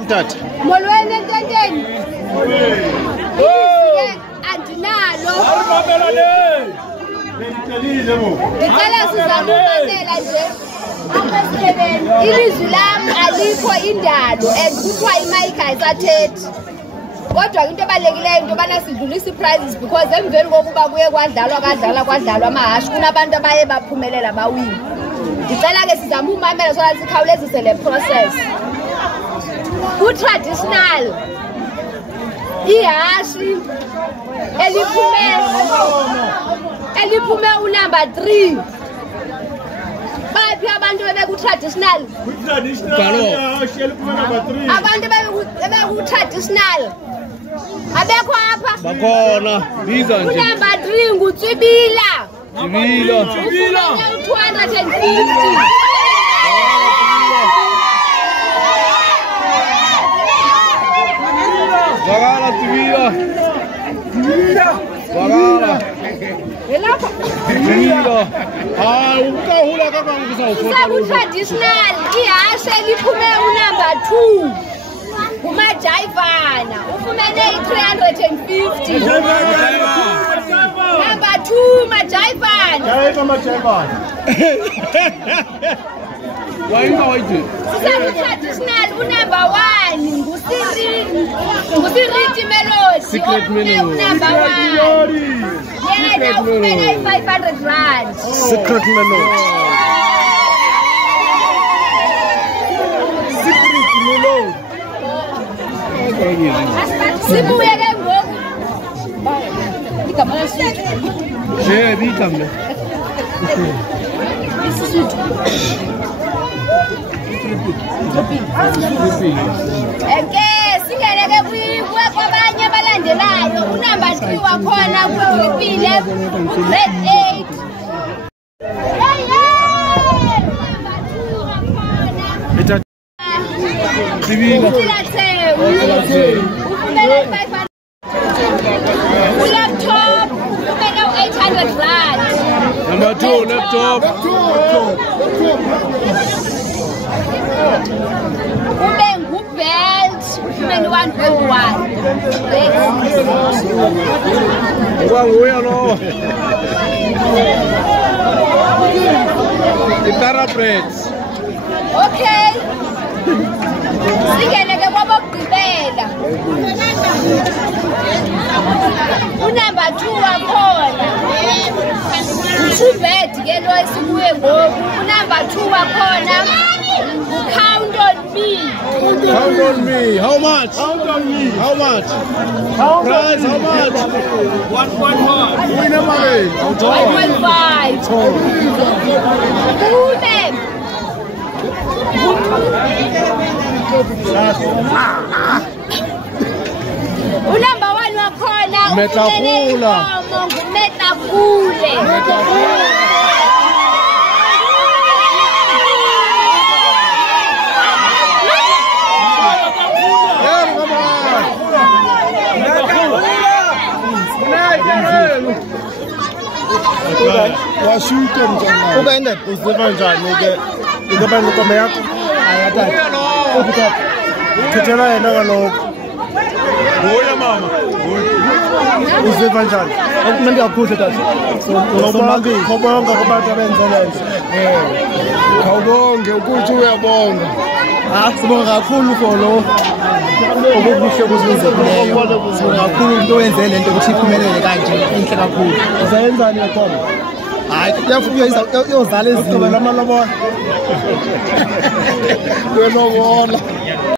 Mtata. Molweni ententeni. Andinalo. Ngicela sizamukela nje. Ilizwi lami alikho indalo and kuthiwa imayikha ayisathethi. Kodwa into ebalulekileyo into yobana sidlulisa prizes because emveni kokuba kuye kwadlalwa amahashi kunabantu abaye baphumelela bawini. Ngicela ke sizama umamela so that sikhawulezise le process. Ku-traditional ihashi eliphume unumber 3 baphi abantu bebeku-traditional abantu bebeku-traditional abekho apha bakhona biza nje unumber 3 ngutsibila 250 Bagala Tibila. Bagala. Elapha. Tibila. Ukahula kangaku Sabu traditional ihashe liphume unumber 2. Kumajaivana. Ufumene 350. Number 2 majaivana. Majaivana. Why not? Sabu traditional unumber 1 ngusiriti melody. Secret melody. Number 1. Yeah, ufumene 500 rand. Secret melody. Secret melody. Sibuye ke ngoku. Igama lesithu. Je, bikame. Singeleke kwabanye abalandelayo unumber 3 wakhona kutripile grade 8 laptop ufumene 800 rand. Number 2 laptop. Ube ngubelt ufumene 1.1. Nguya lo. Guitar breads. Okay. Singeleke kwabokugqibela. Unumber 2 wakhona. Two-bed ke lo esibuye ngoku. Unumber 2 wakhona. Count on me. Count on me. How much? Count on me. How much? Price, how much? 1.5. Winner money. 1.5. Women. Unumber 1 wakhona. Metakula. Ngumetakule. Washuke mjana. Ukaenda uziva njani ke? Ngoba inkomo yakho ayathatha. Thethela yena kaloko. Ngoya mama. Uziva njani? Akumende kakhulu tata. Ngobonga kubantu abenzele nje. Khawubonge ukuthi uyabonga. Sibonga kakhulu for lo. Okubuhle kuzizekileyo. Sibonga kakhulu into oyenze lento ukuthi iphumelele kanje inhle kakhulu. Uzayenzani lakhona? Hayi, uyozala ezinye. Wena ubona.